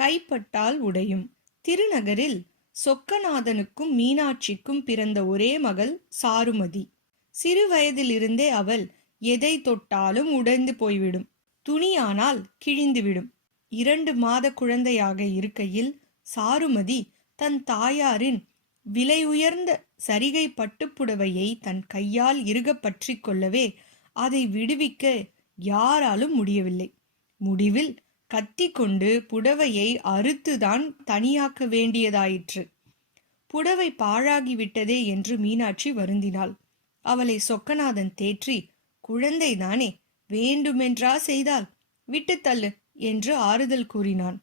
கைப்பட்டால் உடையும். திருநகரில் சொக்கநாதனுக்கும் மீனாட்சிக்கும் பிறந்த ஒரே மகள் சாருமதி. சிறு வயதிலிருந்தே அவள் எதை தொட்டாலும் உடைந்து போய்விடும். துணியானால் கிழிந்துவிடும். இரண்டு மாத குழந்தையாக இருக்கையில் சாருமதி தன் தாயாரின் விலை உயர்ந்த சரிகை பட்டுப்புடவையை தன் கையால் இருகப்பற்றிக்கொள்ளவே கொள்ளவே அதை விடுவிக்க யாராலும் முடியவில்லை. முடிவில் கத்தி கொண்டு புடவையை அறுத்துதான் தனியாக்க வேண்டியதாயிற்று. புடவை பாழாகிவிட்டதே என்று மீனாட்சி வருந்தினாள். அவளை சொக்கநாதன் தேற்றி குழந்தைதானே வேண்டுமென்றா செய்தால் விட்டுத் தள்ளு என்று ஆறுதல் கூறினான்.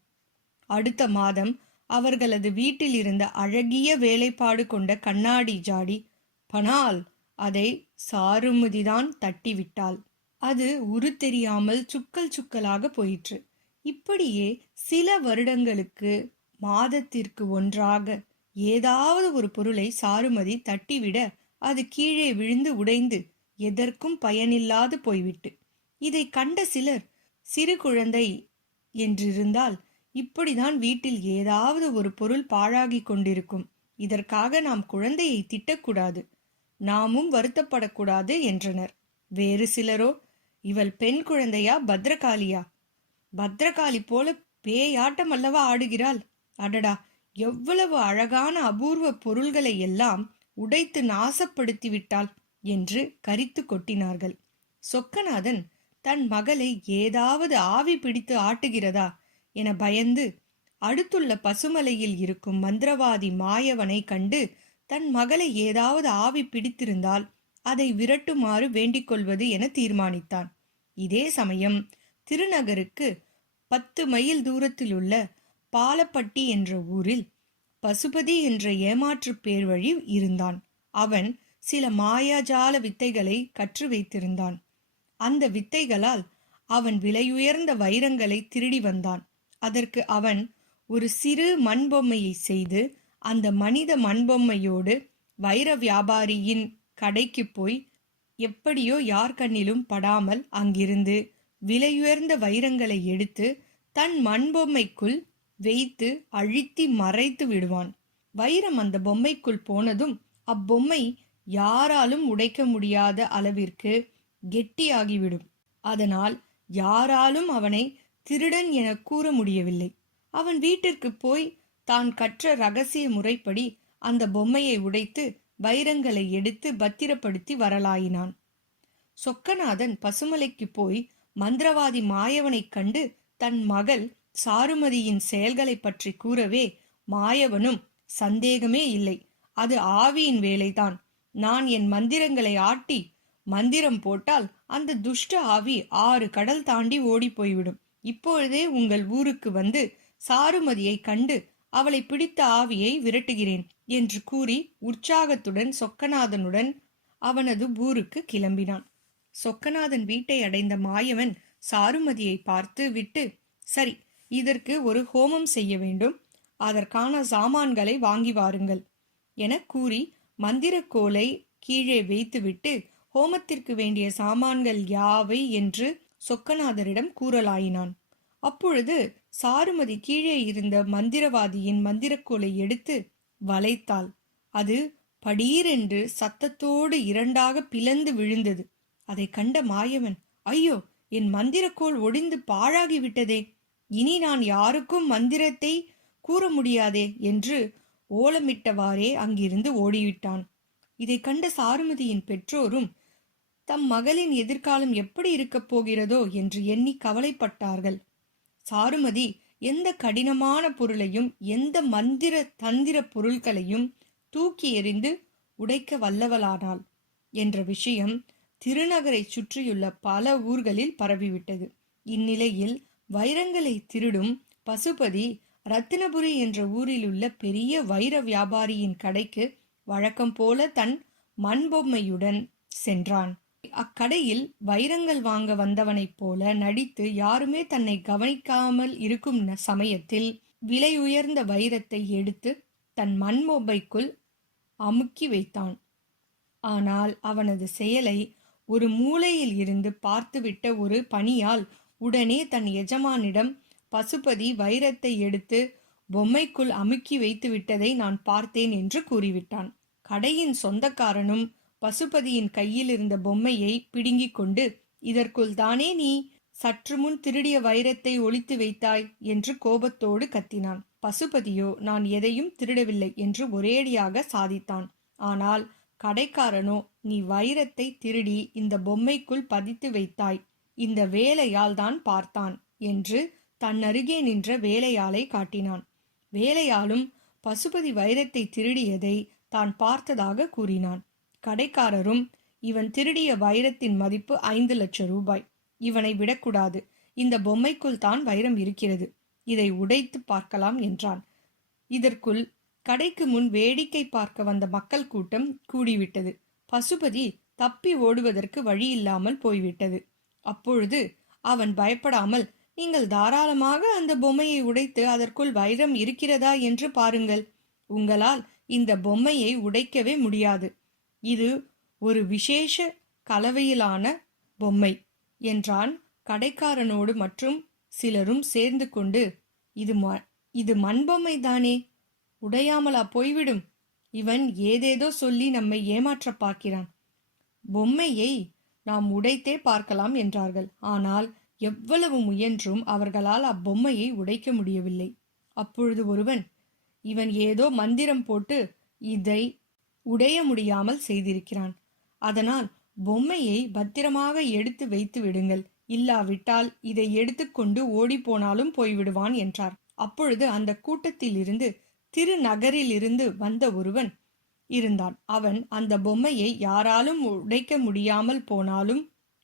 அடுத்த மாதம் அவர்களது வீட்டில் இருந்த அழகிய வேலைப்பாடு கொண்ட கண்ணாடி ஜாடி பனால் அதை சாருமதிதான் தட்டிவிட்டாள். அது உரு தெரியாமல் சுக்கல் சுக்கலாக போயிற்று. இப்படியே சில வருடங்களுக்கு மாதத்திற்கு ஒன்றாக ஏதாவது ஒரு பொருளை சாருமதி தட்டிவிட அது கீழே விழுந்து உடைந்து எதற்கும் பயனில்லாது போய்விட்டு. இதை கண்ட சிலர் சிறு குழந்தை என்றிருந்தால் இப்படிதான் வீட்டில் ஏதாவது ஒரு பொருள் பாழாகிக் கொண்டிருக்கும். இதற்காக நாம் குழந்தையை திட்டக்கூடாது. நாமும் வருத்தப்படக்கூடாது என்றனர். வேறு சிலரோ இவள் பெண் குழந்தையா பத்ரகாளியா? பத்ரகாளி போல பேயாட்டம் அல்லவா ஆடுகிறாள்? அடடா! எவ்வளவு அழகான அபூர்வ பொருள்களை எல்லாம் உடைத்து நாசப்படுத்தி விட்டாள் என்று கரித்து கொட்டினார்கள். சொக்கநாதன் தன் மகளை ஏதாவது ஆவி பிடித்து ஆட்டுகிறதா? என பயந்து அடுத்துள்ள பசுமலையில் இருக்கும் மந்திரவாதி மாயவனை கண்டு தன் மகளை ஏதாவது ஆவி பிடித்திருந்தால் அதை விரட்டுமாறு வேண்டிக் கொள்வது என தீர்மானித்தான். இதே சமயம் திருநகருக்கு பத்து மைல் தூரத்தில் உள்ள பாலப்பட்டி என்ற ஊரில் பசுபதி என்ற ஏமாற்று பேர் வழி இருந்தான். அவன் சில மாயாஜால வித்தைகளை கற்று வைத்திருந்தான். அந்த வித்தைகளால் அவன் விலையுயர்ந்த வைரங்களை திருடி வந்தான். அதற்கு அவன் ஒரு சிறு மண்பொம்மையை செய்து அந்த மனித மண்பொம்மையோடு வைர வியாபாரியின் கடைக்கு போய் எப்படியோ யார் கண்ணிலும் படாமல் அங்கிருந்து விலையுயர்ந்த வைரங்களை எடுத்து தன் மண்பொம்மைக்குள் வைத்து அழித்தி மறைத்து விடுவான். வைரம் அந்த பொம்மைக்குள் போனதும் அப்பொம்மை யாராலும் உடைக்க முடியாத அளவிற்கு கெட்டியாகிவிடும். அதனால் யாராலும் அவனை திருடன் என கூற முடியவில்லை. அவன் வீட்டிற்கு போய் தான் கற்ற ரகசிய முறைப்படி அந்த பொம்மையை உடைத்து வைரங்களை எடுத்து பத்திரப்படுத்தி வரலாயினான். சொக்கநாதன் பசுமலைக்கு போய் மந்திரவாதி மாயவனைக் கண்டு தன் மகள் சாருமதியின் செயல்களை பற்றி கூறவே மாயவனும் சந்தேகமே இல்லை அது ஆவியின் வேலைதான். நான் என் மந்திரங்களை ஆட்டி மந்திரம் போட்டால் அந்த துஷ்ட ஆவி ஆறு கடல் தாண்டி ஓடி போய்விடும். இப்பொழுதே உங்கள் ஊருக்கு வந்து சாருமதியை கண்டு அவளை பிடித்த ஆவியை விரட்டுகிறேன் என்று கூறி உற்சாகத்துடன் சொக்கநாதனுடன் அவனது ஊருக்கு கிளம்பினான். சொக்கநாதன் வீட்டை அடைந்த மாயவன் சாருமதியை பார்த்து விட்டு சரி இதற்கு ஒரு ஹோமம் செய்ய வேண்டும். அதற்கான சாமான்களை வாங்கி வாருங்கள் என கூறி மந்திரக்கோலை கீழே வைத்துவிட்டு ஹோமத்திற்கு வேண்டிய சாமான்கள் யாவை? என்று சொக்கநாதரிடம் கூறலாயினான். அப்பொழுது சாருமதி கீழே இருந்த மந்திரவாதியின் மந்திரக்கோலை எடுத்து வளைத்தாள். அது படீரென்று சத்தத்தோடு இரண்டாக பிளந்து விழுந்தது. அதை கண்ட மாயவன் ஐயோ என் மந்திரக்கோள் ஒடிந்து பாழாகிவிட்டதே இனி நான் யாருக்கும் மந்திரத்தை கூற முடியாதே என்று ஓலமிட்டவாறே அங்கிருந்து ஓடிவிட்டான். இதை கண்ட சாருமதியின் பெற்றோரும் தம் மகளின் எதிர்காலம் எப்படி இருக்கப் போகிறதோ என்று எண்ணி கவலைப்பட்டார்கள். சாருமதி எந்த கடினமான பொருளையும் எந்த மந்திர தந்திர பொருட்களையும் தூக்கி எறிந்து உடைக்க வல்லவளானாள். என்ற விஷயம் திருநகரை சுற்றியுள்ள பல ஊர்களில் பரவிவிட்டது. இந்நிலையில் வைரங்களை திருடும் பசுபதி ரத்தினபுரி என்ற ஊரில் உள்ள பெரிய வைர வியாபாரியின் கடைக்கு வழக்கம் போல தன் மண்பொம்மையுடன் சென்றான். அக்கடையில் வைரங்கள் வாங்க வந்தவனைப் போல நடித்து யாருமே தன்னை கவனிக்காமல் இருக்கும் ந- சமயத்தில் விலை உயர்ந்த வைரத்தை எடுத்து தன் மண்பொம்மைக்குள் அமுக்கி வைத்தான். ஆனால் அவனது செயலை ஒரு மூலையில் இருந்து பார்த்துவிட்ட ஒரு பணியால் உடனே தன் எஜமானிடம் பசுபதி வைரத்தை எடுத்து பொம்மைக்குள் அமுக்கி வைத்து விட்டதை நான் பார்த்தேன் என்று கூறிவிட்டான். கடையின் சொந்தக்காரனும் பசுபதியின் கையில் இருந்த பொம்மையை பிடுங்கிக் கொண்டு இதற்குள் தானே நீ சற்று முன் திருடிய வைரத்தை ஒழித்து வைத்தாய் என்று கோபத்தோடு கத்தினான். பசுபதியோ நான் எதையும் திருடவில்லை என்று ஒரேடியாக சாதித்தான். ஆனால் கடைக்காரனோ நீ வைரத்தை திருடி இந்த பொம்மைக்குள் பதித்து வைத்தாய். இந்த வேலையால் தான் பார்த்தான் என்று தன்னருகே நின்ற வேலையாளை காட்டினான். வேலையாலும் பசுபதி வைரத்தை திருடியதை தான் பார்த்ததாக கூறினான். கடைக்காரரும் இவன் திருடிய வைரத்தின் மதிப்பு ஐந்து லட்சம் ரூபாய். இவனை விடக்கூடாது. இந்த பொம்மைக்குள் தான் வைரம் இருக்கிறது. இதை உடைத்து பார்க்கலாம் என்றான். இதற்குள் கடைக்கு முன் வேடிக்கை பார்க்க வந்த மக்கள் கூட்டம் கூடிவிட்டது. பசுபதி தப்பி ஓடுவதற்கு வழி இல்லாமல் போய்விட்டது. அப்பொழுது அவன் பயப்படாமல் நீங்கள் தாராளமாக அந்த பொம்மையை உடைத்து அதற்குள் வைரம் இருக்கிறதா என்று பாருங்கள். உங்களால் இந்த பொம்மையை உடைக்கவே முடியாது. இது ஒரு விசேஷ கலவையிலான பொம்மை என்றான் கடைக்காரனோடு மற்றும் சிலரும் சேர்ந்து கொண்டு இது ம- இது மண்பொம்மை தானே உடையாமலா போய்விடும். இவன் ஏதேதோ சொல்லி நம்மை ஏமாற்ற பார்க்கிறான். பொம்மையை நாம் உடைத்தே பார்க்கலாம் என்றார்கள். ஆனால் எவ்வளவு முயன்றும் அவர்களால் அப்பொம்மையை உடைக்க முடியவில்லை. அப்பொழுது ஒருவன் இவன் ஏதோ மந்திரம் போட்டு இதை உடைய முடியாமல் செய்திருக்கிறான். அதனால் பொம்மையை பத்திரமாக எடுத்து வைத்து விடுங்கள். இல்லாவிட்டால் இதை எடுத்துக்கொண்டு ஓடிப்போனாலும் போய்விடுவான் என்றார். அப்பொழுது அந்த கூட்டத்திலிருந்து திருநகரிலிருந்து வந்த ஒருவன் இருந்தான். அவன் அந்த பொம்மையை யாராலும் உடைக்க முடியாமல் போனாலும்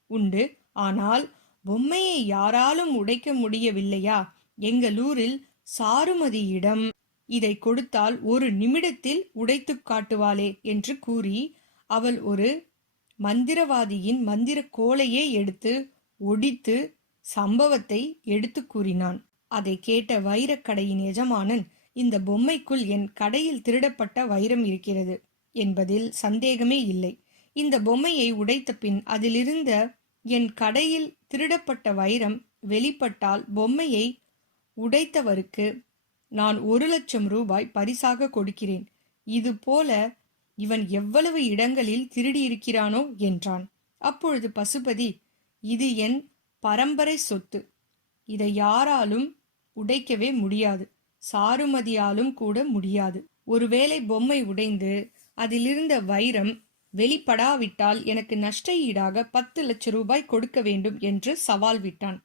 உண்டு. ஆனால் பொம்மையை யாராலும் உடைக்க முடியவில்லையா? எங்களூரில் சாருமதியிடம் இதை கொடுத்தால் ஒரு நிமிடத்தில் உடைத்துக் காட்டுவாளே என்று கூறி அவள் ஒரு மந்திரவாதியின் மந்திர கோலையே எடுத்து ஒடித்து சம்பவத்தை எடுத்து கூறினான். அதை கேட்ட வைரக்கடையின் எஜமானன் இந்த பொம்மைக்குள் என் கடையில் திருடப்பட்ட வைரம் இருக்கிறது என்பதில் சந்தேகமே இல்லை. இந்த பொம்மையை உடைத்த பின் அதிலிருந்த என் கடையில் திருடப்பட்ட வைரம் வெளிப்பட்டால் பொம்மையை உடைத்தவருக்கு நான் ஒரு லட்சம் ரூபாய் பரிசாக கொடுக்கிறேன். இது போல இவன் எவ்வளவு இடங்களில் திருடியிருக்கிறானோ என்றான். அப்பொழுது பசுபதி இது என் பரம்பரை சொத்து. இதை யாராலும் உடைக்கவே முடியாது. சாருமதியாலும் கூட முடியாது. ஒருவேளை பொம்மை உடைந்து அதிலிருந்த வைரம் வெளிப்படாவிட்டால் எனக்கு நஷ்ட ஈடாக பத்து லட்சம் ரூபாய் கொடுக்க வேண்டும் என்று சவால் விட்டான்.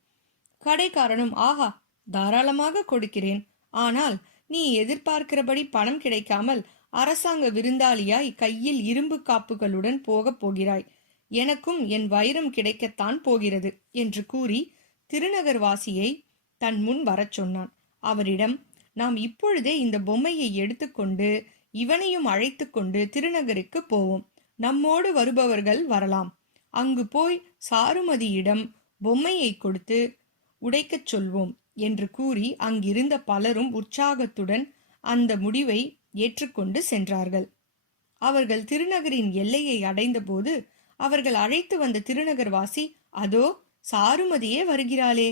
கடைக்காரனும் ஆஹா தாராளமாக கொடுக்கிறேன். ஆனால் நீ எதிர்பார்க்கிறபடி பணம் கிடைக்காமல் அரசாங்க விருந்தாளியாய் கையில் இரும்பு காப்புகளுடன் போகப் போகிறாய். எனக்கும் என் வைரம் கிடைக்கத்தான் போகிறது என்று கூறி திருநகர்வாசியை தன் முன் வரச் சொன்னான். அவரிடம் நாம் இப்பொழுதே இந்த பொம்மையை எடுத்துக்கொண்டு இவனையும் அழைத்துக்கொண்டு திருநகருக்கு போவோம். நம்மோடு வருபவர்கள் வரலாம். அங்கு போய் சாருமதியிடம் பொம்மையை கொடுத்து உடைக்கச் சொல்வோம் என்று கூறி அங்கிருந்த பலரும் உற்சாகத்துடன் அந்த முடிவை ஏற்றுக்கொண்டு சென்றார்கள். அவர்கள் திருநகரின் எல்லையை அடைந்தபோது அவர்கள் அழைத்து வந்த திருநகர்வாசி அதோ சாருமதியே வருகிறாளே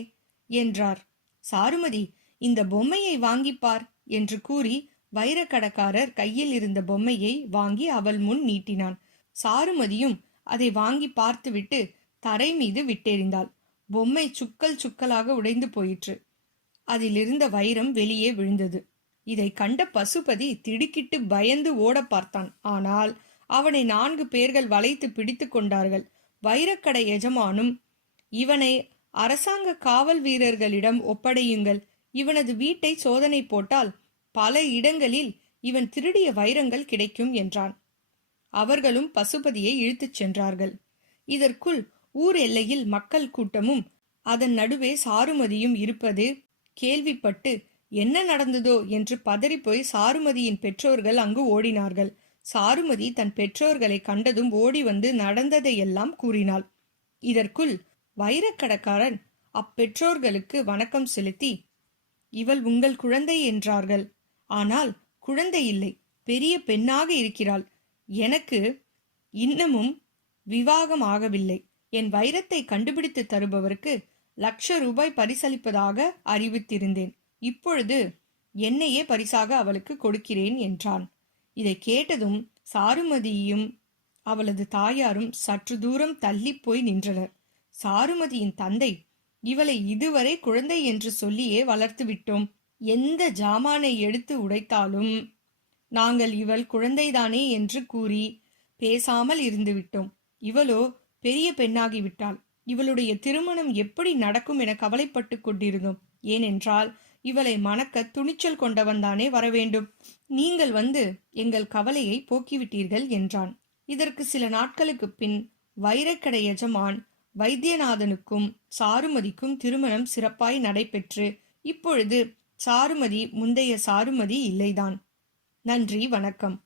என்றார். சாருமதி இந்த பொம்மையை வாங்கிப்பார் என்று கூறி வைரக்கடக்காரர் கையில் இருந்த பொம்மையை வாங்கி அவள் முன் நீட்டினான். சாருமதியும் அதை வாங்கி பார்த்துவிட்டு தரை மீது விட்டெறிந்தாள். பொம்மை சுக்கல் சுக்கலாக உடைந்து போயிற்று. அதிலிருந்த வைரம் வெளியே விழுந்தது. இதை கண்ட பசுபதி திடுக்கிட்டு பயந்து ஓட பார்த்தான். ஆனால் அவனை நான்கு பேர்கள் வளைத்து பிடித்து கொண்டார்கள். வைரக்கடை எஜமானும் இவனை அரசாங்க காவல் வீரர்களிடம் ஒப்படையுங்கள். இவனது வீட்டை சோதனை போட்டால் பல இடங்களில் இவன் திருடிய வைரங்கள் கிடைக்கும் என்றான். அவர்களும் பசுபதியை இழுத்துச் சென்றார்கள். இதற்குள் ஊர் எல்லையில் மக்கள் கூட்டமும் அதன் நடுவே சாருமதியும் இருப்பது கேள்விப்பட்டு என்ன நடந்ததோ என்று பதறிப்போய் சாருமதியின் பெற்றோர்கள் அங்கு ஓடினார்கள். சாருமதி தன் பெற்றோர்களை கண்டதும் ஓடி வந்து நடந்ததையெல்லாம் கூறினாள். இதற்குள் வைரக்கடக்காரன் அப்பெற்றோர்களுக்கு வணக்கம் செலுத்தி இவள் உங்கள் குழந்தை என்றார்கள். ஆனால் குழந்தை இல்லை பெரிய பெண்ணாக இருக்கிறாள். எனக்கு இன்னமும் விவாகம் ஆகவில்லை. என் வைரத்தை கண்டுபிடித்து தருபவருக்கு லட்ச ரூபாய் பரிசளிப்பதாக அறிவித்திருந்தேன். இப்பொழுது என்னையே பரிசாக அவளுக்கு கொடுக்கிறேன் என்றான். இதை கேட்டதும் சாருமதியும் அவளது தாயாரும் சற்று தூரம் தள்ளிப் போய் நின்றனர். சாருமதியின் தந்தை இவளை இதுவரை குழந்தை என்று சொல்லியே வளர்த்து விட்டோம். எந்த ஜாமானை எடுத்து உடைத்தாலும் நாங்கள் இவள் குழந்தைதானே என்று கூறி பேசாமல் இருந்துவிட்டோம் இவளோ பெரிய பெண்ணாகிவிட்டாள் இவளுடைய திருமணம் எப்படி நடக்கும் என கவலைப்பட்டு கொண்டிருந்தோம். ஏனென்றால் இவளை மணக்க துணிச்சல் கொண்டவன்தானே வரவேண்டும். நீங்கள் வந்து எங்கள் கவலையை போக்கிவிட்டீர்கள் என்றான். இதற்கு சில நாட்களுக்குப் பின் வைரக்கடை எஜமான் வைத்தியநாதனுக்கும் சாருமதிக்கும் திருமணம் சிறப்பாய் நடைபெற்று இப்பொழுது சாருமதி முந்தைய சாருமதி இல்லைதான். நன்றி வணக்கம்.